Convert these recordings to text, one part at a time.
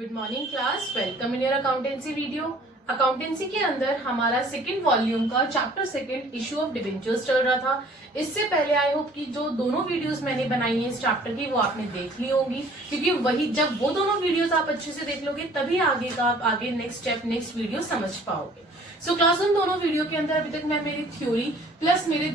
Good morning class, welcome in your accountancy video. Accountancy के अंदर हमारा सेकंड वॉल्यूम का chapter second issue of debentures चल रहा था। इससे पहले आई होप कि जो दोनों वीडियोस मैंने बनाई है इस चैप्टर की वो आपने देख ली होंगी, क्योंकि वही जब वो दोनों वीडियोस आप अच्छे से देख लोगे तभी आगे का आप आगे नेक्स्ट स्टेप नेक्स्ट वीडियो समझ पाओगे। सो क्लास उन दोनों वीडियो के अंदर अभी तक मैं मेरी थ्योरी प्लस मेरे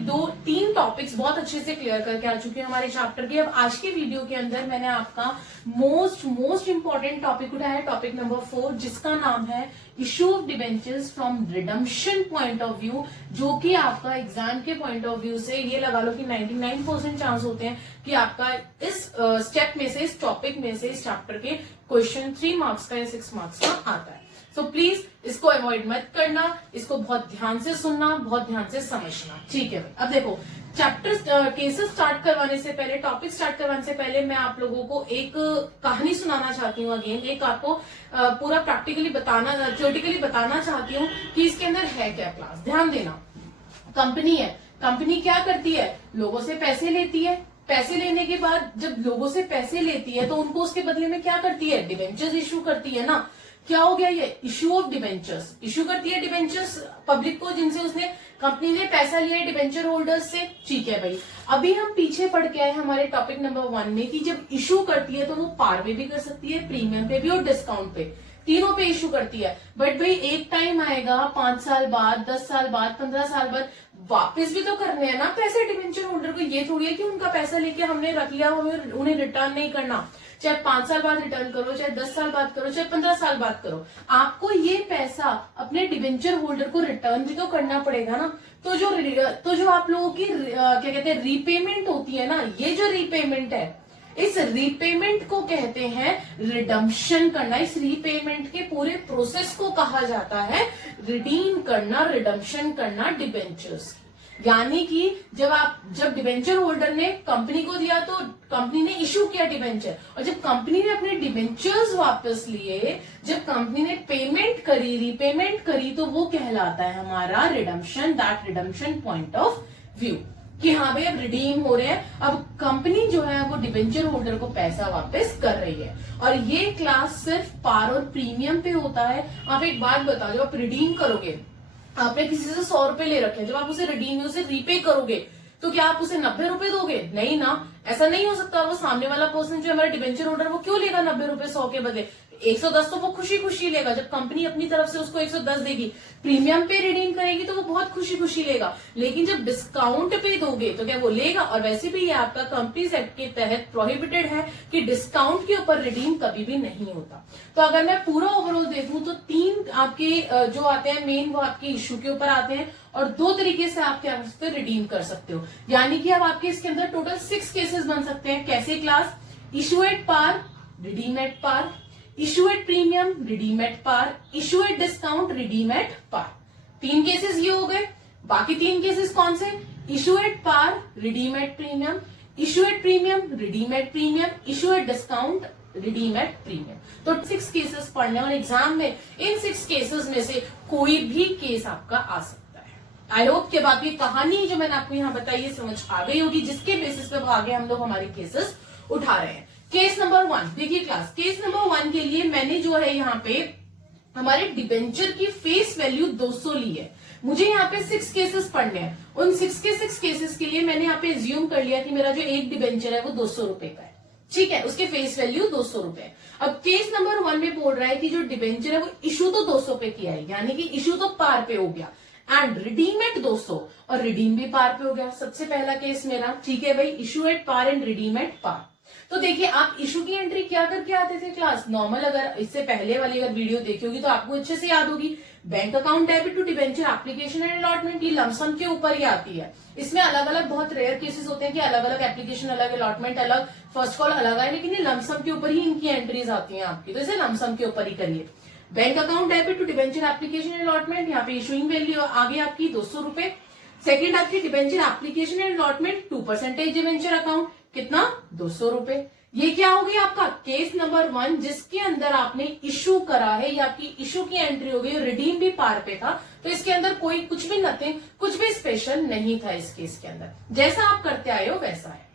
तीन टॉपिक्स बहुत अच्छे से क्लियर करके आ चुकी हूँ हमारे चैप्टर के। अब आज के वीडियो के अंदर मैंने आपका मोस्ट इंपॉर्टेंट टॉपिक उठाया है, टॉपिक नंबर 4, जिसका नाम है issue of debentures from redemption point of view, जो कि आपका एग्जाम के पॉइंट ऑफ व्यू से ये लगा लो कि 99% चांस होते हैं कि आपका इस स्टेप में से, इस टॉपिक में से, इस चैप्टर के क्वेश्चन 3 मार्क्स का या 6 मार्क्स का आता है। सो प्लीज इसको अवॉइड मत करना, इसको बहुत ध्यान से सुनना, बहुत ध्यान से समझना, ठीक है। अब देखो, चैप्टर केसेस स्टार्ट करवाने से पहले, टॉपिक स्टार्ट करवाने से पहले मैं आप लोगों को एक कहानी सुनाना चाहती हूँ। अगेन एक आपको पूरा प्रैक्टिकली बताना, थ्योरेटिकली बताना चाहती हूँ कि इसके अंदर है क्या। क्लास ध्यान देना। कंपनी है, कंपनी क्या करती है? लोगों से पैसे लेती है। पैसे लेने के बाद जब लोगों से पैसे लेती है तो उनको उसके बदले में क्या करती है? डिबेंचर्स इशू करती है ना। क्या हो गया ये? Issue of debentures. इशू करती है डिबेंचर्स पब्लिक को, जिनसे उसने, कंपनी ने पैसा लिया है डिबेंचर होल्डर्स से, ठीक है भाई। अभी हम पीछे पढ़ के आए हमारे टॉपिक नंबर 1 में कि जब इशू करती है तो वो पार पे भी कर सकती है, प्रीमियम पे भी और डिस्काउंट पे, तीनों पे इशू करती है। बट भाई एक टाइम आएगा 5 साल बाद, 10 साल बाद, 15 साल बाद वापस भी तो करने हैं ना पैसे डिबेंचर होल्डर को। ये थोड़ी है कि उनका पैसा लेके हमने रख लिया, हमें उन्हें रिटर्न नहीं करना। चाहे 5 साल बाद रिटर्न करो, चाहे 10 साल बाद करो, चाहे 15 साल बाद करो, आपको ये पैसा अपने डिबेंचर होल्डर को रिटर्न भी तो करना पड़ेगा ना। तो जो आप लोगों की क्या कहते हैं, रीपेमेंट होती है ना, ये जो रीपेमेंट है, इस रीपेमेंट को कहते हैं रिडम्पशन करना। इस रीपेमेंट के पूरे प्रोसेस को कहा जाता है रिडीम करना, रिडम्पशन करना डिबेंचर्स। यानी कि जब डिबेंचर होल्डर ने कंपनी को दिया तो कंपनी ने इशू किया डिबेंचर, और जब कंपनी ने अपने डिबेंचर्स वापस लिए, जब कंपनी ने पेमेंट करी, रीपेमेंट करी, तो वो कहलाता है हमारा redemption, that redemption point of view, कि हाँ भाई अब रिडीम हो रहे हैं, अब कंपनी जो है वो डिबेंचर होल्डर को पैसा वापस कर रही है। और ये क्लास सिर्फ पार और प्रीमियम पे होता है। आप एक बात बताओ, जब आप रिडीम करोगे, आपने किसी से 100 रुपए ले रखे हैं, जब आप उसे रिडीम, उसे रीपे करोगे, तो क्या आप उसे 90 रुपए दोगे? नहीं ना, ऐसा नहीं हो सकता। वो सामने वाला पर्सन जो हमारा डिबेंचर होल्डर, वो क्यों लेगा 90 रुपए 100 के बदले? 110 तो वो खुशी खुशी लेगा। जब कंपनी अपनी तरफ से उसको 110 देगी, प्रीमियम पे रिडीम करेगी तो वो बहुत खुशी खुशी लेगा। लेकिन जब डिस्काउंट पे दोगे तो क्या वो लेगा? और वैसे भी ये आपका कंपनीज एक्ट के तहत प्रोहिबिटेड है कि डिस्काउंट के ऊपर रिडीम कभी भी नहीं होता। तो अगर मैं पूरा ओवरऑल देखूं तो 3 आपके जो आते हैं मेन, वो आपके इशू के ऊपर आते हैं, और 2 तरीके से आप क्या कर सकते हो? रिडीम कर सकते हो। यानी कि अब आपके इसके अंदर टोटल 6 केसेस बन सकते हैं। कैसे class? Issue at par, redeem at par, issue at premium, redeem at par, issue at discount, redeem at par. 3 cases ये हो गए। बाकी 3 केसेस कौन से? Issue at par, redeem at premium, issue at premium, redeem at premium, issue at discount, redeem at premium. तो 6 cases पढ़ने, और exam में इन 6 केसेस में से कोई भी केस आपका आ सकता है। आई होप के बाद ये कहानी जो मैंने आपको यहाँ बताई ये समझ आ गई होगी, जिसके बेसिस पे आगे हम लोग हमारे केसेस उठा रहे हैं। केस नंबर 1 देखिए क्लास, केस नंबर 1 के लिए मैंने जो है यहाँ पे हमारे डिबेंचर की फेस वैल्यू 200 ली है। मुझे यहाँ पे 6 केसेस पढ़ने हैं। उन 6 के 6 केसेस के लिए मैंने यहाँ पे एज्यूम कर लिया कि मेरा जो एक डिबेंचर है वो 200 रुपए का है, ठीक है, उसके फेस वैल्यू 200 रुपए। अब केस नंबर 1 में बोल रहा है कि जो डिबेंचर है वो इशू तो 200 पे किया है, यानी कि इशू तो पार पे हो गया, एंड रिडीम एट 200, और रिडीम भी पार पे हो गया। सबसे पहला केस मेरा, ठीक है भाई, issue at par and redeem at par. तो देखिए, आप इशू की एंट्री क्या करके आते थे क्लास? नॉर्मल, अगर इससे पहले वाली अगर वीडियो देखी होगी तो आपको अच्छे से याद होगी, bank account debit to debenture application and allotment, ये लमसम के ऊपर ही आती है। इसमें अलग अलग बहुत रेयर केसेस होते हैं कि अलग अलग एप्लीकेशन अलग, अलॉटमेंट अलग, फर्स्ट कॉल अलग है, लेकिन ये लमसम के ऊपर ही इनकी एंट्रीज आती है आपकी, तो इसे लमसम के ऊपर ही करिए। Bank account debit to debenture application and allotment, यहाँ पे इशूइंग वैल्यू आगे आपकी 200 रुपए। सेकेंड आपकी debenture application and allotment 2% debenture account, कितना? 200 रुपए। ये क्या हो गया आपका केस नंबर 1, जिसके अंदर आपने इशू करा है, या आपकी इशू की एंट्री हो गई, रिडीम भी पार पे था, तो इसके अंदर कोई कुछ भी नथिंग, कुछ भी स्पेशल नहीं था इस केस के अंदर, जैसा आप करते आए हो वैसा है।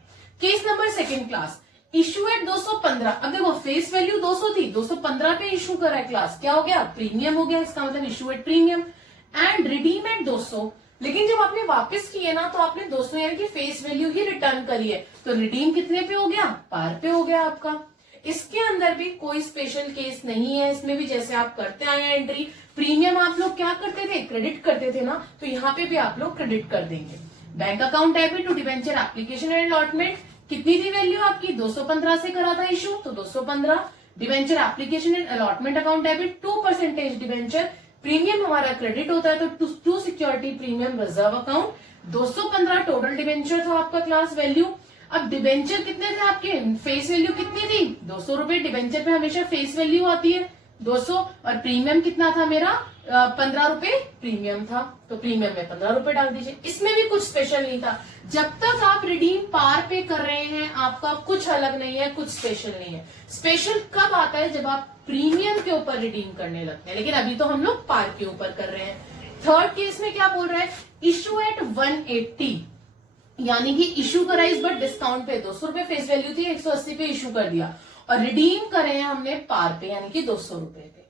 Case number 2 class, issue eight 215। अब देखो फेस वैल्यू 200 थी, 215 पे इशू करा है क्लास, क्या हो गया, प्रीमियम हो गया, इसका मतलब issue at premium. And redeem at 200, लेकिन जब आपने वापस किए ना तो आपने 200 यानी कि फेस वैल्यू ही रिटर्न करी है, तो रिडीम कितने पे हो गया, पार पे हो गया आपका। इसके अंदर भी कोई स्पेशल केस नहीं है, इसमें भी जैसे आप करते आए हैं एंट्री, प्रीमियम आप लोग क्या करते थे, क्रेडिट करते थे ना, तो यहाँ पे भी आप लोग क्रेडिट कर देंगे। Bank account debit to debenture application and allotment, कितनी थी वैल्यू आपकी, 215 से करा था इशू, तो 215। Debenture application and allotment account debit 2% debenture, premium हमारा क्रेडिट होता है तो to security premium reserve account, 215 total debenture था आपका क्लास वैल्यू। अब डिबेंचर कितने थे आपके, फेस वैल्यू कितनी थी, 200 रुपए, डिबेंचर पे हमेशा फेस वैल्यू आती है 200, और प्रीमियम कितना था मेरा, 15 रुपए प्रीमियम था, तो प्रीमियम में 15 रुपए डाल दीजिए। इसमें भी कुछ स्पेशल नहीं था, जब तक आप रिडीम पार पे कर रहे हैं आपका कुछ अलग नहीं है, कुछ स्पेशल नहीं है। स्पेशल कब आता है, जब आप प्रीमियम के ऊपर रिडीम करने लगते हैं, लेकिन अभी तो हम लोग पार के ऊपर कर रहे हैं। थर्ड केस में क्या बोल रहा है, इशू एट 180, यानी कि इशू करा इस बार डिस्काउंट पे, 200 रुपए फेस वैल्यू थी, 180 पे इशू कर दिया, और रिडीम करे हैं हमने पार पे यानी कि 200 रुपए पे।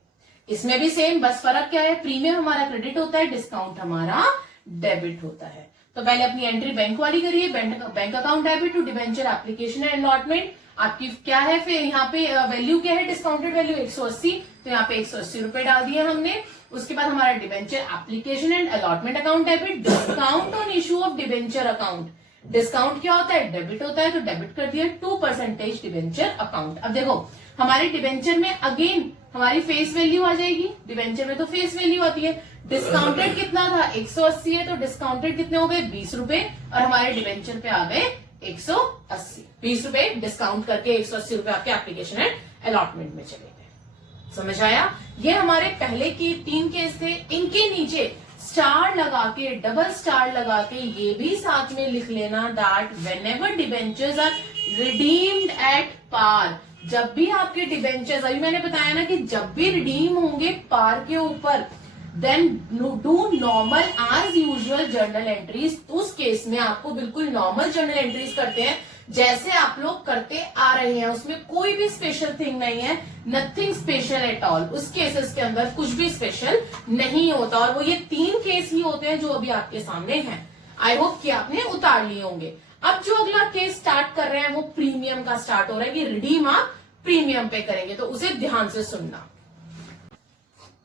इसमें भी सेम, बस फर्क क्या है, प्रीमियम हमारा क्रेडिट होता है, डिस्काउंट हमारा डेबिट होता है। तो पहले अपनी एंट्री बैंक वाली करिए, bank account debit to debenture application and allotment, आपकी क्या है, फिर यहाँ पे वैल्यू क्या है, डिस्काउंटेड वैल्यू 180, तो यहाँ पे 180 रुपए डाल दिए हमने। उसके बाद हमारा debenture application and allotment account debit, discount on issue of debenture account, discount क्या होता है, डेबिट होता है, तो डेबिट कर दिया 2% डिबेंचर अकाउंट। अब देखो हमारे डिबेंचर में अगेन हमारी फेस वैल्यू आ जाएगी, डिबेंचर में तो फेस वैल्यू आती है, डिस्काउंटेड कितना था 180 है, तो डिस्काउंटेड कितने हो गए 20 रुपए, और हमारे डिबेंचर पे आ गए 180, 20 रुपए डिस्काउंट करके 180 रुपए आपके एप्लीकेशन एंड अलॉटमेंट में चले गए। समझ आया, ये हमारे पहले की 3 केस थे। इनके नीचे स्टार लगा के, डबल स्टार लगा के ये भी साथ में लिख लेना that whenever debentures are redeemed at par, जब भी आपके डिबेंचर्स, अभी मैंने बताया ना कि जब भी रिडीम होंगे पार के ऊपर, then do normal as usual journal entries. उस केस में आपको बिल्कुल नॉर्मल जर्नल एंट्रीज करते हैं जैसे आप लोग करते आ रहे हैं, उसमें कोई भी स्पेशल थिंग नहीं है, नथिंग स्पेशल एट ऑल। उस केसेस के अंदर कुछ भी स्पेशल नहीं होता, और वो ये 3 केस ही होते हैं जो अभी आपके सामने हैं। आई होप कि आपने उतार लिए होंगे। अब जो अगला केस स्टार्ट कर रहे हैं वो प्रीमियम का स्टार्ट हो रहा है कि रिडीम आप प्रीमियम पे करेंगे, तो उसे ध्यान से सुनना।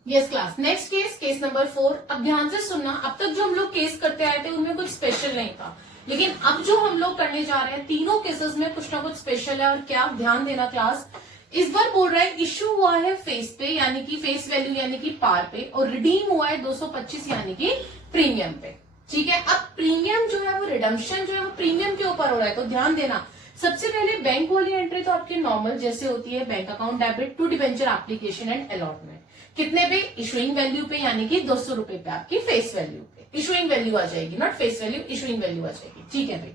Yes class, next case, case number 4। अब ध्यान से सुनना, अब तक जो हम लोग केस करते आए थे उनमें कुछ स्पेशल नहीं था, लेकिन अब जो हम लोग करने जा रहे हैं तीनों केसेस में कुछ ना कुछ स्पेशल है। और क्या, ध्यान देना क्लास, इस बार बोल रहा है इशू हुआ है फेस पे यानी कि फेस वैल्यू यानी कि पार पे, और रिडीम हुआ है 225 यानी कि प्रीमियम पे। ठीक है, अब प्रीमियम जो है वो रिडम्पशन जो है वो प्रीमियम के ऊपर हो रहा है, तो ध्यान देना। सबसे पहले बैंक वाली एंट्री तो आपकी नॉर्मल जैसे होती है, bank account debit to debenture application and allotment, कितने पे, इशुइंग वैल्यू पे यानी कि 200 रुपए पे आपकी फेस वैल्यू पे इशुइंग वैल्यू आ जाएगी, not face value, issuing value आ जाएगी। ठीक है भाई,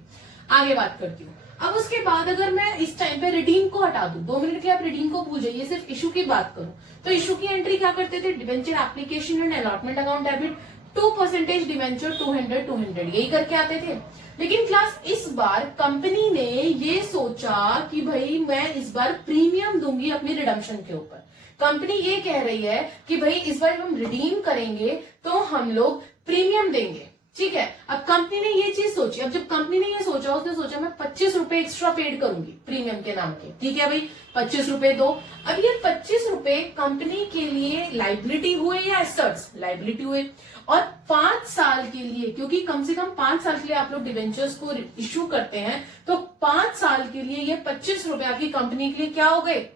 आगे बात करती हूँ। अब उसके बाद अगर मैं इस टाइम पे रिडीम को हटा दूं, 2 मिनट के लिए आप रिडीम को भूल जाइए, सिर्फ इशू की बात करूं, तो इशू की एंट्री क्या करते थे, debenture application and allotment account debit 2% debenture 200 यही करके आते थे। लेकिन क्लास इस बार कंपनी ने ये सोचा कि भाई मैं इस बार प्रीमियम दूंगी अपनी रिडम्पशन के ऊपर। कंपनी ये कह रही है कि भाई इस बार हम रिडीम करेंगे तो हम लोग प्रीमियम देंगे। ठीक है, अब कंपनी ने ये चीज सोची। अब जब कंपनी ने ये सोचा, उसने सोचा मैं 25 रुपए एक्स्ट्रा पेड करूंगी प्रीमियम के नाम के। ठीक है भाई, 25 रुपए दो। अब ये 25 रुपए कंपनी के लिए लाइबिलिटी हुए या एसेट्स, लाइबिलिटी हुए, और 5 साल के लिए, क्योंकि कम से कम 5 साल के लिए आप लोग डिवेंचर्स को इश्यू करते हैं, तो 5 साल के लिए ये 25 रुपए आपकी कंपनी के लिए क्या हो गए,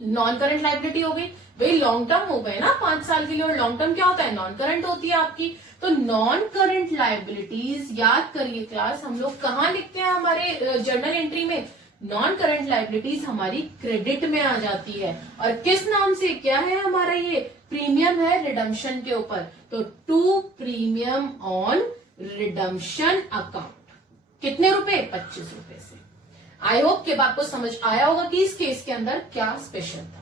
नॉन करंट लाइबिलिटी हो गई। भाई लॉन्ग टर्म हो गए ना 5 साल के लिए, और लॉन्ग टर्म क्या होता है, नॉन करंट होती है आपकी। तो नॉन करंट लाइबिलिटीज याद करिए क्लास, हम लोग कहाँ लिखते हैं हमारे जर्नल एंट्री में, नॉन करंट लाइबिलिटीज हमारी क्रेडिट में आ जाती है। और किस नाम से, क्या है हमारा ये, प्रीमियम है रिडम्पशन के ऊपर, तो to premium on redemption account, कितने रुपए, 25 रुपए से। आई होप कि आपको समझ आया होगा कि इस केस के अंदर क्या स्पेशल था।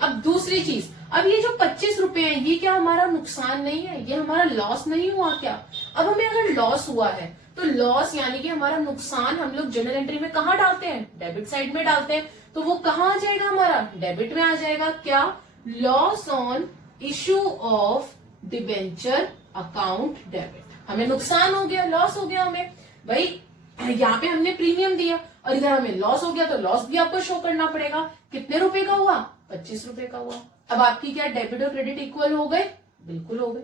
अब दूसरी चीज, अब ये जो 25 रुपए हैं ये क्या हमारा नुकसान नहीं है, ये हमारा लॉस नहीं हुआ क्या। अब हमें अगर लॉस हुआ है तो लॉस यानी कि हमारा नुकसान हम लोग जर्नल एंट्री में कहाँ डालते हैं, डेबिट साइड में डालते हैं। तो वो कहाँ आ जाएगा, हमारा डेबिट में आ जाएगा। क्या, loss on issue of debenture account debit. हमें नुकसान हो गया, लॉस हो गया हमें भाई, यहाँ पे हमने प्रीमियम दिया और इधर हमें लॉस हो गया, तो लॉस भी आपको शो करना पड़ेगा। कितने रुपए का हुआ, 25 रुपए का हुआ। अब आपकी क्या डेबिट और क्रेडिट इक्वल हो गए, बिल्कुल हो गए।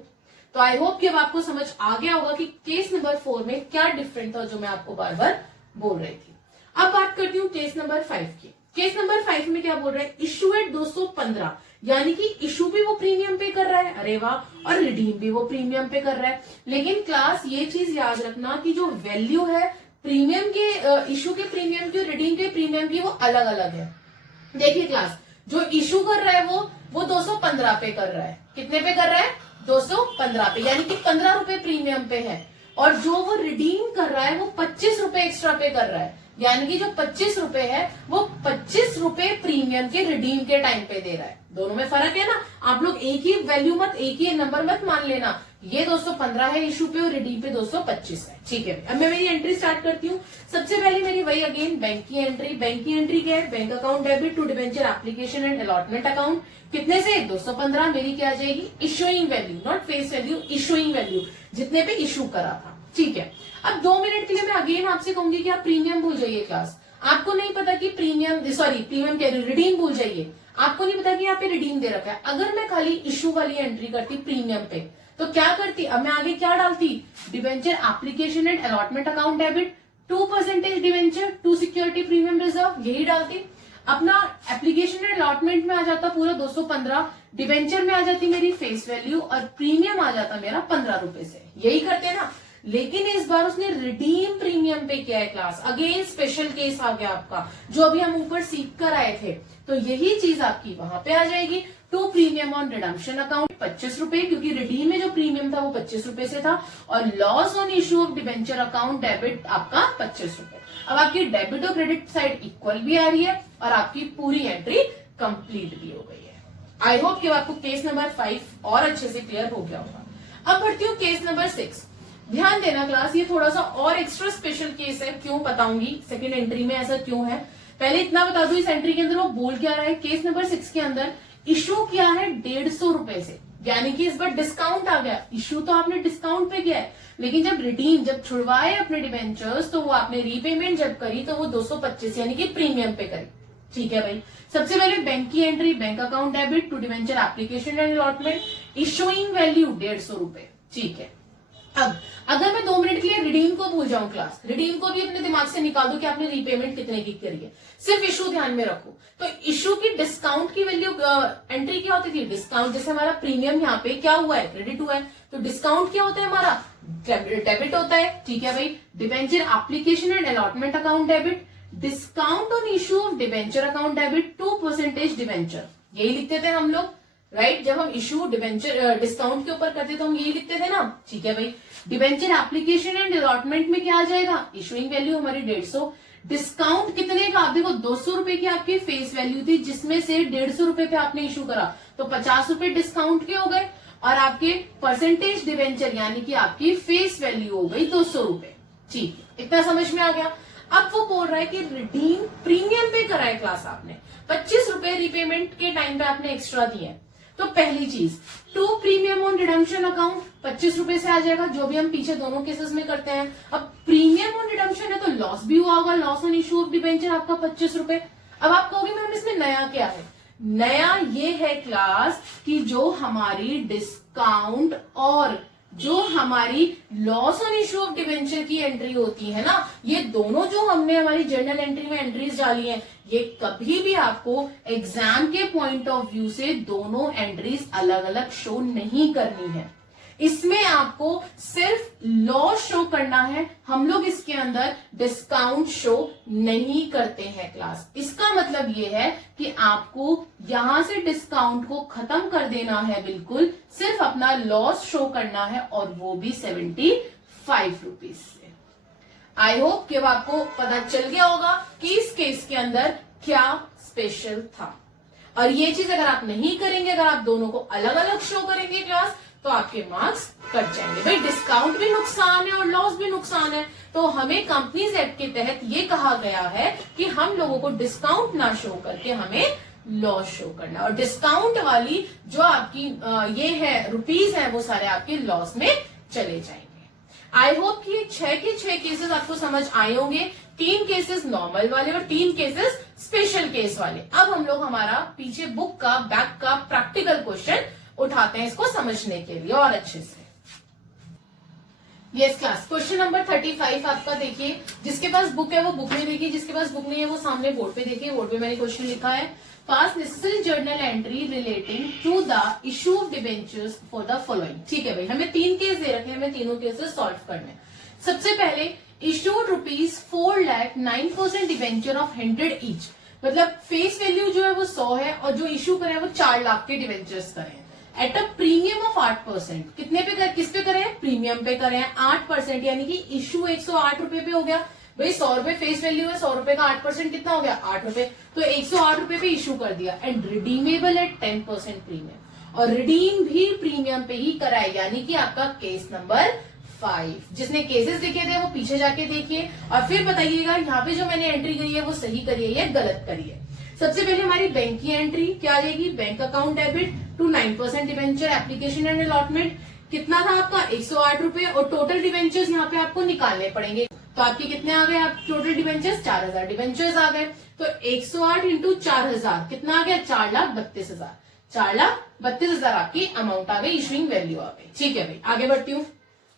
तो आई होप कि अब आपको समझ आ गया होगा कि केस नंबर 4 में क्या डिफरेंट था, जो मैं आपको बार बार बोल रही थी। अब बात करती हूँ केस नंबर 5 की। केस नंबर 5 में क्या बोल रहे हैं, इशू एट 215, यानी कि इशू भी वो प्रीमियम पे कर रहा है, अरे वाह, और रिडीम भी वो प्रीमियम पे कर रहा है। लेकिन क्लास ये चीज याद रखना कि जो वैल्यू है प्रीमियम के, इशू के प्रीमियम की, रिडीम के प्रीमियम की, वो अलग अलग है। देखिए क्लास, जो इशू कर रहा है वो 215 पे कर रहा है। कितने पे कर रहा है, 215 पे, यानी कि 15 रुपए प्रीमियम पे है। और जो वो रिडीम कर रहा है वो 25 रुपए एक्स्ट्रा पे कर रहा है, यानी कि जो 25 रुपए है वो 25 रुपए प्रीमियम के रिडीम के टाइम पे दे रहा है। दोनों में फर्क है ना, आप लोग एक ही वैल्यू मत, एक ही नंबर मत मान लेना। ये 215 है इशू पे और रिडीम पे 225 है, ठीक है। अब मैं मेरी एंट्री स्टार्ट करती हूँ। सबसे पहले मेरी वही अगेन बैंक की एंट्री। बैंक की एंट्री क्या है, bank account debit to debenture application and allotment account. कितने से, 215। मेरी क्या आ जाएगी, issuing value, not face value, issuing value, जितने पे इशू करा था, ठीक है। अब 2 मिनट के लिए मैं अगेन आपसे कहूंगी कि आप प्रीमियम भूल जाइए क्लास। आपको नहीं पता कि प्रीमियम, सॉरी प्रीमियम कह रही, रिडीम भूल जाइए। आपको नहीं पता कि यहाँ पे रिडीम दे रखा है। अगर मैं खाली इशू वाली एंट्री करती प्रीमियम पे, तो क्या करती, अब मैं आगे क्या डालती, debenture application and allotment account debit 2% debenture to security premium reserve, यही डालती। अपना एप्लीकेशन एंड अलॉटमेंट में आ जाता पूरा 215, डिबेंचर में आ जाती मेरी फेस वैल्यू और प्रीमियम आ जाता मेरा 15 रुपए से, यही करते ना। लेकिन इस बार उसने रिडीम प्रीमियम पे किया है क्लास। अगेन स्पेशल केस आ गया आपका, जो अभी हम ऊपर सीख कर आए थे। तो यही चीज आपकी वहां पे आ जाएगी। To premium on redemption account 25 रुपए, क्योंकि रिडीम में जो प्रीमियम था वो 25 रुपए से था, और loss on issue of debenture account debit आपका 25 रुपए। अब आपकी डेबिट और क्रेडिट साइड इक्वल भी आ रही है और आपकी पूरी एंट्री कंप्लीट भी हो गई है। आई होप कि आपको केस नंबर 5 और अच्छे से क्लियर हो गया होगा। अब बढ़ती हूँ केस नंबर 6। ध्यान देना क्लास, ये थोड़ा सा और एक्स्ट्रा स्पेशल केस है, क्यों बताऊंगी, सेकंड एंट्री में ऐसा क्यों है। पहले इतना बता दूं, इस एंट्री के अंदर वो बोल क्या रहा है। केस नंबर 6 के अंदर इशू किया है 150 रुपए से, यानी कि इस बार डिस्काउंट आ गया। इशू तो आपने डिस्काउंट पे किया है, लेकिन जब रिडीम, जब छुड़वाए अपने डिबेंचर्स, तो वो आपने रीपेमेंट जब करी तो वो 225 यानी कि प्रीमियम पे करी, ठीक है भाई। सबसे पहले बैंक की entry, bank account debit to debenture application and allotment, issuing value 150 रुपए, ठीक है। अब अगर मैं 2 मिनट के लिए रिडीम को भूल जाऊं क्लास, रिडीम को भी अपने दिमाग से निकाल दो कि आपने रीपेमेंट कितने की करी है, सिर्फ इशू ध्यान में रखो। तो इशू की डिस्काउंट की वैल्यू, एंट्री क्या होती थी, डिस्काउंट। जैसे हमारा प्रीमियम यहाँ पे क्या हुआ है, क्रेडिट हुआ है, तो डिस्काउंट क्या होता है हमारा, डेबिट होता है, ठीक है भाई। Debenture application and allotment account debit, discount on issue of debenture account debit 2% debenture, यही लिखते थे हम लोग, राइट। जब हम इशू डिबेंचर डिस्काउंट के ऊपर करते तो हम यही लिखते थे ना, ठीक है भाई। डिबेंचर एप्लीकेशन एंड अलॉटमेंट में क्या आ जाएगा, इशूइंग वैल्यू हमारी 150, डिस्काउंट कितने का, आप देखो 200 रुपए की आपकी फेस वैल्यू थी, जिसमें से 150 रुपए पे आपने इशू करा, तो 50 रुपए डिस्काउंट के हो गए, और आपके परसेंटेज डिबेंचर यानी कि आपकी फेस वैल्यू हो गई 200 रुपए, ठीक है। इतना समझ में आ गया। अब वो बोल रहा है कि रिडीम प्रीमियम पे कराए क्लास आपने, 25 रुपए रीपेमेंट के टाइम पे आपने एक्स्ट्रा दिए। तो पहली चीज, to premium on redemption account 25 रुपए से आ जाएगा, जो भी हम पीछे दोनों केसेस में करते हैं। अब प्रीमियम ऑन रिडम्पशन है तो लॉस भी हुआ होगा, loss on issue of debenture आपका 25 रुपए। अब आप कहोगे मैम इसमें नया क्या है, नया ये है क्लास कि जो हमारी डिस्काउंट और जो हमारी loss on issue of debenture की एंट्री होती है ना, ये दोनों जो हमने हमारी जर्नल एंट्री में एंट्रीज डाली हैं, ये कभी भी आपको एग्जाम के पॉइंट ऑफ व्यू से दोनों एंट्रीज अलग अलग शो नहीं करनी है। इसमें आपको सिर्फ लॉस शो करना है, हम लोग इसके अंदर डिस्काउंट शो नहीं करते हैं क्लास। इसका मतलब ये है कि आपको यहां से डिस्काउंट को खत्म कर देना है, बिल्कुल सिर्फ अपना लॉस शो करना है, और वो भी 75 रुपीज से। आई होप कि अब आपको पता चल गया होगा कि इस केस के अंदर क्या स्पेशल था। और ये चीज अगर आप नहीं करेंगे, अगर आप दोनों को अलग अलग शो करेंगे क्लास, तो आपके मार्क्स कट जाएंगे। भाई डिस्काउंट भी नुकसान है और लॉस भी नुकसान है, तो हमें कंपनीज एक्ट के तहत ये कहा गया है कि हम लोगों को डिस्काउंट ना शो करके हमें लॉस शो करना, और डिस्काउंट वाली जो आपकी ये है रुपीस है वो सारे आपके लॉस में चले जाएंगे। आई होप कि 6 के 6 केसेस आपको समझ आए होंगे, 3 केसेस नॉर्मल वाले और 3 केसेस स्पेशल केस वाले। अब हम लोग हमारा पीछे बुक का बैक का प्रैक्टिकल क्वेश्चन उठाते हैं इसको समझने के लिए और अच्छे से। यस क्लास, क्वेश्चन नंबर 35 आपका देखिए, जिसके पास बुक है वो बुक में देखिए, जिसके पास बुक नहीं है वो सामने बोर्ड पे देखिए। बोर्ड पे मैंने क्वेश्चन लिखा है, pass necessary journal entry relating to the issue of debentures for the following. ठीक है भाई, हमें 3 केस दे रखे हैं, हमें तीनों केसेस सॉल्व करने हैं। सबसे पहले इशूड ₹4,09,000 डिबेंचर ऑफ 100 ईच, मतलब फेस वैल्यू जो है वो 100 है और जो इशू करे हैं वो 4 लाख के डिबेंचर्स करे हैं एट अ प्रीमियम ऑफ 8%। कितने पे कर, किस पे करे हैं? प्रीमियम पे करे हैं 8%, यानी कि इशू 108 रुपए पे हो गया। भाई 100 रुपए फेस वैल्यू है, 100 रुपए का 8% कितना हो गया? 8 रुपए, तो 108 रुपए पे इशू कर दिया। एंड रिडीमेबल एट 10% प्रीमियम, और रिडीम भी प्रीमियम पे ही कराए, यानी कि आपका केस नंबर 5। जिसने केसेस देखे थे वो पीछे जाके देखिए और फिर बताइएगा यहाँ पे जो मैंने एंट्री करी है वो सही करी है या गलत करी है। सबसे पहले हमारी बैंक की एंट्री क्या आ जाएगी? Bank account debit to 9% debenture application and allotment. कितना था आपका? 108 रुपए, और टोटल डिवेंचर्स यहाँ पे आपको निकालने पड़ेंगे। तो आपके कितने आ गए? आप टोटल डिवेंचर्स 4000 डिवेंचर्स आ गए। तो 108 इंटू 4000 कितना आ गया? 4,32,000। 4,32,000 आपकी अमाउंट आ गई, इशुइंग वैल्यू आ गई। ठीक है भाई, आगे बढ़ती हूँ।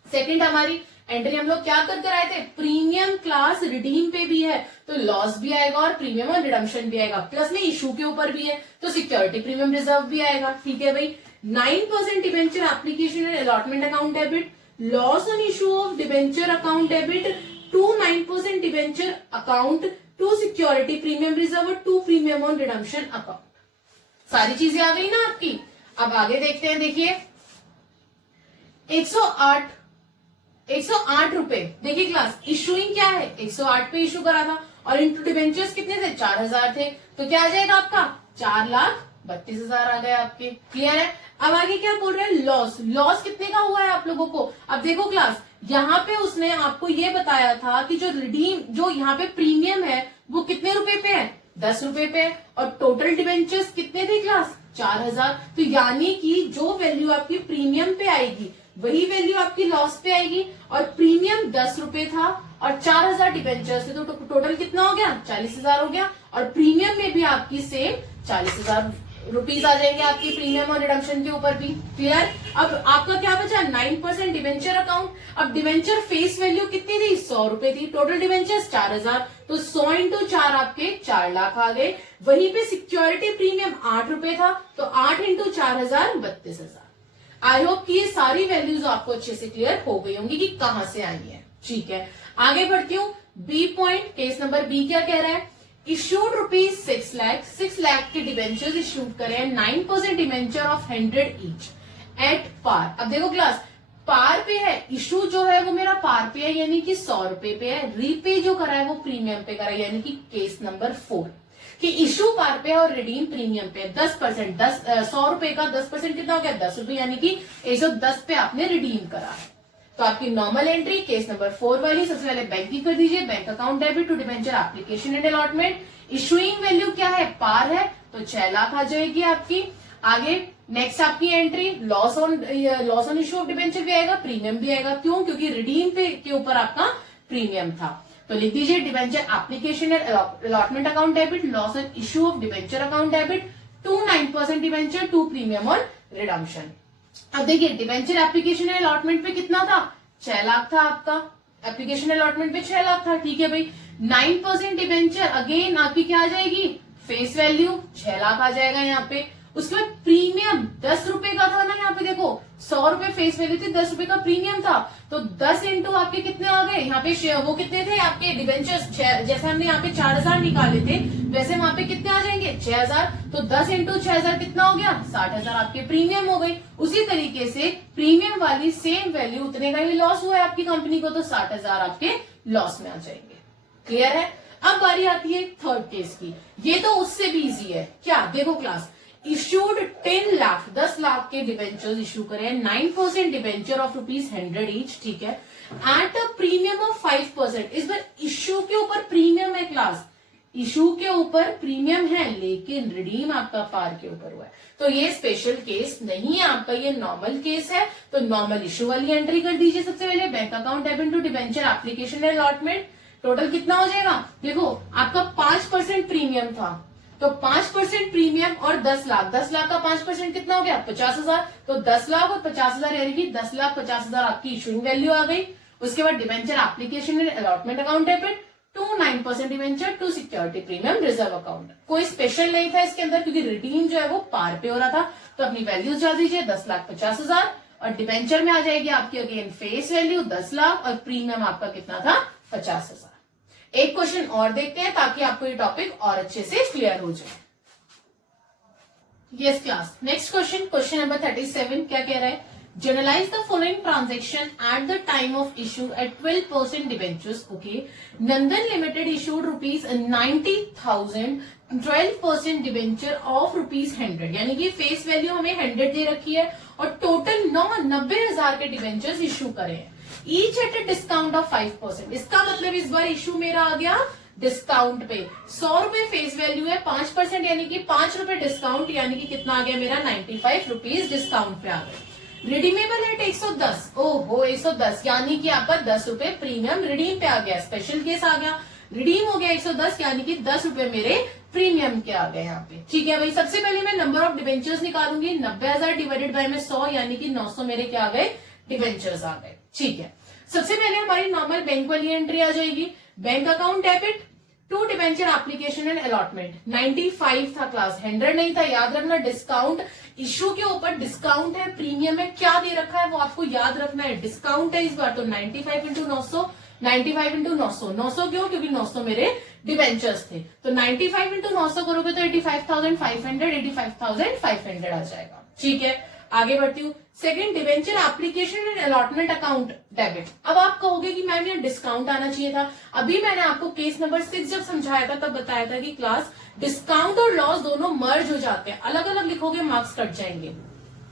सेकंड हमारी एंट्री हम लोग क्या कर आए थे? प्रीमियम क्लास रिडीम पे भी है तो लॉस भी आएगा और प्रीमियम और रिडम्पशन भी आएगा, प्लस में इशू के ऊपर भी है तो सिक्योरिटी प्रीमियम रिजर्व भी आएगा। ठीक है भाई, 9% debenture application and allotment account debit, loss on issue of debenture account debit to 9% debenture account to security premium reserve और to premium on redemption account. सारी चीजें आ गई ना आपकी। अब आगे देखते हैं, देखिए 108 रुपए, देखिए क्लास इशुइंग क्या है? 108 पे इशू करा था और इंटू डिबेंचर्स कितने थे? 4000 थे, तो क्या आ जाएगा आपका? 4,32,000 आ गए आपके। क्लियर है? अब आगे क्या बोल रहे हैं? लॉस। लॉस कितने का हुआ है आप लोगों को? अब देखो क्लास, यहाँ पे उसने आपको ये बताया था कि जो रिडीम, जो यहाँ पे प्रीमियम है वो कितने रुपए पे है? 10 रुपए पे, और टोटल डिबेंचर्स कितने थे क्लास? 4000। तो यानी कि जो वैल्यू आपकी प्रीमियम पे आएगी वही वैल्यू आपकी लॉस पे आएगी, और प्रीमियम 10 रुपए था और 4000 डिबेंचर्स थे, तो टोटल कितना हो गया? 40,000 हो गया, और प्रीमियम में भी आपकी सेम 40,000 रुपीज आ जाएंगे आपकी प्रीमियम और रिडम्पशन के ऊपर भी। क्लियर? अब आपका क्या बचा? 9% डिबेंचर अकाउंट। अब डिबेंचर फेस वैल्यू कितनी थी? 100 रुपए थी, टोटल डिबेंचर्स 4000, तो 100 इंटू 4 आपके 4 लाख आ गए। वहीं पे सिक्योरिटी प्रीमियम 8 रुपए था, तो 8 इंटू 4,000 32,000। आई होप कि ये सारी वैल्यूज आपको अच्छे से क्लियर हो गई होंगी कि कहां से आई है। ठीक है, आगे बढ़ती हूँ। B point, case number B क्या कह रहा है? इशूड ₹6 लाख के डिबेंचर्स इशूड करें 9% debenture of 100 each at par. अब देखो क्लास, पार पे है, इशू जो है वो मेरा पार पे है यानी कि 100 रुपए पे है, रीपे जो करा है वो प्रीमियम पे करा है, यानी कि केस नंबर 4 कि इशू पार पे है और रिडीम प्रीमियम पे। 10%, 100 रुपए का 10% कितना हो गया? 10 रुपए, यानी कि 110 पे आपने रिडीम करा है। तो आपकी नॉर्मल एंट्री केस नंबर 4 वाली, सबसे पहले बैंक की कर दीजिए। Bank account debit to debenture application and allotment. Issuing value क्या है? पार है, तो 6 लाख आ जाएगी आपकी। आगे नेक्स्ट आपकी entry loss on issue of debenture भी आएगा, प्रीमियम भी आएगा। क्यों? क्योंकि रिडीम पे के ऊपर आपका प्रीमियम था। तो लिख दीजिए debenture application and allotment account debit, loss on issue of debenture account debit to 9% debenture to premium और रिडम्पशन। अब देखिए डिबेंचर एप्लीकेशन एंड अलॉटमेंट पे कितना था? 6 लाख था आपका, एप्लीकेशन अलॉटमेंट पे 6 लाख था। ठीक है भाई, 9% डिबेंचर अगेन आपकी क्या आ जाएगी? फेस वैल्यू 6 लाख आ जाएगा यहाँ पे। उसके बाद प्रीमियम 10 रुपए का था ना, यहाँ पे देखो 100 रुपए फेस वैल्यू थी, 10 रुपए का प्रीमियम था, तो 10 इंटू आपके कितने आ गए? यहाँ पे वो कितने थे आपके डिबेंचर्स? जैसे हमने यहाँ पे 4000 निकाले थे वैसे वहां पे कितने आ जाएंगे? 6000। तो 10 इंटू 6000 कितना हो गया? 60,000 आपके प्रीमियम हो गई। उसी तरीके से प्रीमियम वाली सेम वैल्यू उतने का ही लॉस हुआ है आपकी कंपनी को, तो 60,000 आपके लॉस में आ जाएंगे। क्लियर है? अब बारी आती है थर्ड केस की। ये तो उससे भी इजी है। क्या? देखो क्लास, इशूड 10 लाख, 10 लाख के डिबेंचर्स इशू करे, 9% डिबेंचर ऑफ ₹100 ईच, ठीक है, एट अ प्रीमियम ऑफ 5%। इस बार इशू के ऊपर प्रीमियम है क्लास, इशू के ऊपर प्रीमियम है, लेकिन रिडीम आपका पार के ऊपर हुआ है, तो ये स्पेशल केस नहीं है आपका, ये नॉर्मल केस है। तो नॉर्मल इशू वाली एंट्री कर दीजिए सबसे पहले, bank account debit to debenture application allotment. Total कितना हो जाएगा, देखो आपका 5% प्रीमियम था, तो 5% प्रीमियम और 10 लाख, 10 लाख का 5% कितना हो गया, 50,000। तो 10 लाख और 50,000 यानी कि 10,50,000 आपकी इशूइंग वैल्यू आ गई। उसके बाद debenture application allotment account debit to 9% debenture to security premium reserve account. कोई स्पेशल नहीं था इसके अंदर, क्योंकि रिडीम जो है वो पार पे हो रहा था, तो अपनी वैल्यूज डाल दीजिए 10,50,000 और डिबेंचर में आ जाएगी आपकी अगेन फेस वैल्यू 10 लाख और प्रीमियम आपका कितना था, 50,000। एक क्वेश्चन और देखते हैं ताकि आपको ये टॉपिक और अच्छे से क्लियर हो जाए। Yes class, next question, question number 37 क्या कह रहा है, journalise the following transaction at the time of issue at 12% debentures. Okay, Nandan limited issued ₹90,000 12% debenture of ₹100, यानी कि फेस वैल्यू हमें 100 दे रखी है और टोटल 90,000 के डिबेंचर्स इशू करे हैं, each eight a discount of 5%। इसका मतलब इस बार इशू मेरा आ गया डिस्काउंट पे, 100 रुपए फेस वैल्यू है, 5% यानी कि 5 रुपए डिस्काउंट, यानी कि कितना आ गया मेरा 95 रुपीज डिस्काउंट पे आ गए। रिडीमेबल एट 110, ओहो 110, यानी कि आपका 10 रुपए प्रीमियम रिडीम पे आ गया, स्पेशल केस आ गया, रिडीम हो गया 110, यानी कि 10 रुपए मेरे प्रीमियम के आ गए यहाँ पे। ठीक है भाई, सबसे पहले मैं नंबर ऑफ डिबेंचर्स निकालूंगी, 90,000 डिवाइडेड बाय में 100, यानी कि 900 मेरे क्या आ गए, डिबेंचर्स आ गए। ठीक है, सबसे पहले हमारी नॉर्मल बैंक वाली एंट्री आ जाएगी, bank account debit to debenture application and allotment. 95 था क्लास, 100 नहीं था, याद रखना। डिस्काउंट इशू के ऊपर डिस्काउंट है, प्रीमियम है, क्या दे रखा है वो आपको याद रखना है, डिस्काउंट है इस बार, तो 95 इंटू 900, 95 इंटू 900, 900 क्यों, क्योंकि 900 मेरे डिबेंचर्स थे, तो 95 इंटू 900 करोगे तो 85,500, 85,500 आ जाएगा। ठीक है, आगे बढ़ती हूँ। Second, debenture application and allotment account debit. अब आप कहोगे कि मैम ये डिस्काउंट आना चाहिए था, अभी मैंने आपको केस नंबर 6 जब समझाया था तब बताया था कि क्लास डिस्काउंट और लॉस दोनों मर्ज हो जाते हैं, अलग अलग लिखोगे मार्क्स कट जाएंगे,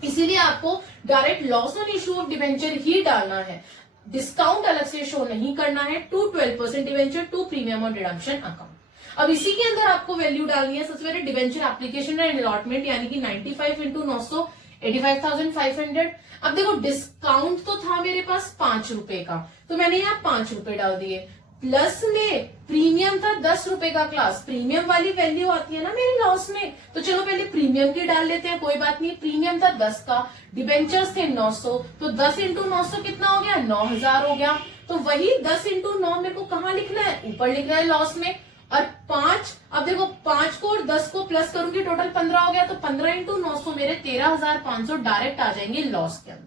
इसीलिए आपको direct loss on issue of debenture ही डालना है, डिस्काउंट अलग से शो नहीं करना है, टू 12% डिबेंचर टू प्रीमियम और रिडम्पशन अकाउंट। अब इसी के अंदर आपको वैल्यू डालनी है, सबसे पहले डिबेंचर एप्लीकेशन एंड अलॉटमेंट, यानी कि 95 इंटू 900, 85,500। अब देखो डिस्काउंट तो था मेरे पास 5 रुपए का, तो मैंने यहाँ 5 रुपए डाल दिए, प्लस में प्रीमियम था 10 रुपए का क्लास, प्रीमियम वाली वैल्यू आती है ना मेरे लॉस में, तो चलो पहले प्रीमियम की डाल लेते हैं, कोई बात नहीं। प्रीमियम था 10 का, डिबेंचर्स थे 900, तो 10 इंटू 900 कितना हो गया, 9,000 हो गया। तो वही 10 इंटू 9 मेरे को कहाँ लिखना है, ऊपर लिखना है लॉस में, और 5, अब देखो 5 को और 10 को प्लस करूंगी, टोटल 15 हो गया, तो 15 इंटू 900 मेरे 13,500 डायरेक्ट आ जाएंगे लॉस के अंदर।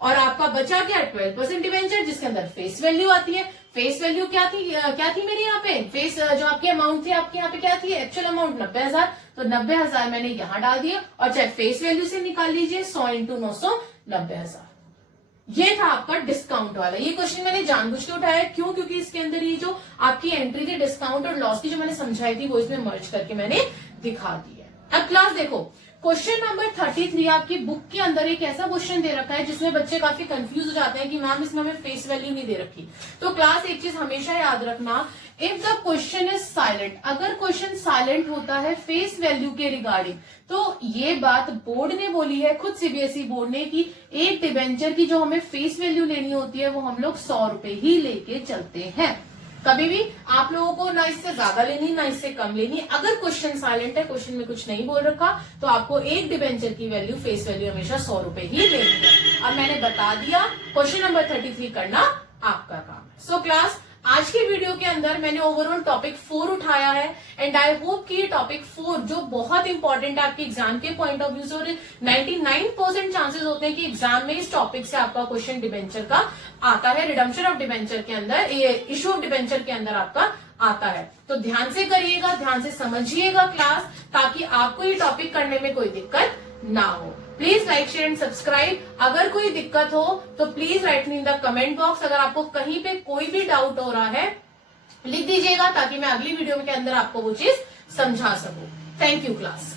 और आपका बचा क्या, 12% डिबेंचर, जिसके अंदर फेस वैल्यू आती है। फेस वैल्यू क्या थी मेरी यहाँ पे, फेस जो आपकी अमाउंट थी आपके यहाँ पे क्या थी, एक्चुअल अमाउंट 90,000, तो 90,000 मैंने यहाँ डाल दिया, और चाहे फेस वैल्यू से निकाल लीजिए 100 इंटू 900, 90,000। ये था आपका डिस्काउंट वाला। ये क्वेश्चन मैंने जानबूझ के उठाया, क्यों, क्योंकि इसके अंदर ये जो आपकी एंट्री थी डिस्काउंट और लॉस की जो मैंने समझाई थी वो इसमें मर्ज करके मैंने दिखा दी है। अब क्लास देखो, क्वेश्चन नंबर 33 आपकी बुक के अंदर एक ऐसा क्वेश्चन दे रखा है जिसमें बच्चे काफी कंफ्यूज हो जाते हैं कि मैम इसमें हमें फेस वैल्यू नहीं दे रखी। तो क्लास एक चीज हमेशा याद रखना, if the question is silent, अगर क्वेश्चन साइलेंट होता है फेस वैल्यू के रिगार्डिंग, तो ये बात बोर्ड ने बोली है, खुद सीबीएसई बोर्ड ने, कि एक डिबेंचर की जो हमें फेस वैल्यू लेनी होती है वो हम लोग 100 रुपए ही लेके चलते हैं। कभी भी आप लोगों को ना इससे ज्यादा लेनी ना इससे कम लेनी। अगर क्वेश्चन साइलेंट है, क्वेश्चन में कुछ नहीं बोल रखा, तो आपको एक डिबेंचर की वैल्यू, फेस वैल्यू हमेशा 100 रुपए ही लेनी है। अब मैंने बता दिया, क्वेश्चन नंबर 33 करना आपका काम है। सो क्लास, आज की वीडियो के अंदर मैंने ओवरऑल टॉपिक 4 उठाया है, एंड आई होप कि ये टॉपिक 4 जो बहुत इंपॉर्टेंट है आपके एग्जाम के पॉइंट ऑफ व्यू से, और 99% चांसेस होते हैं कि एग्जाम में इस टॉपिक से आपका क्वेश्चन डिबेंचर का आता है, रिडम्पशन ऑफ डिबेंचर के अंदर, इशू ऑफ डिबेंचर के अंदर आपका आता है। तो ध्यान से करिएगा, ध्यान से समझिएगा क्लास, ताकि आपको ये टॉपिक करने में कोई दिक्कत ना हो। Please like, share and subscribe. अगर कोई दिक्कत हो तो please right me in the comment box. अगर आपको कहीं पे कोई भी डाउट हो रहा है लिख दीजिएगा, ताकि मैं अगली वीडियो के अंदर आपको वो चीज समझा सकूं। Thank you class.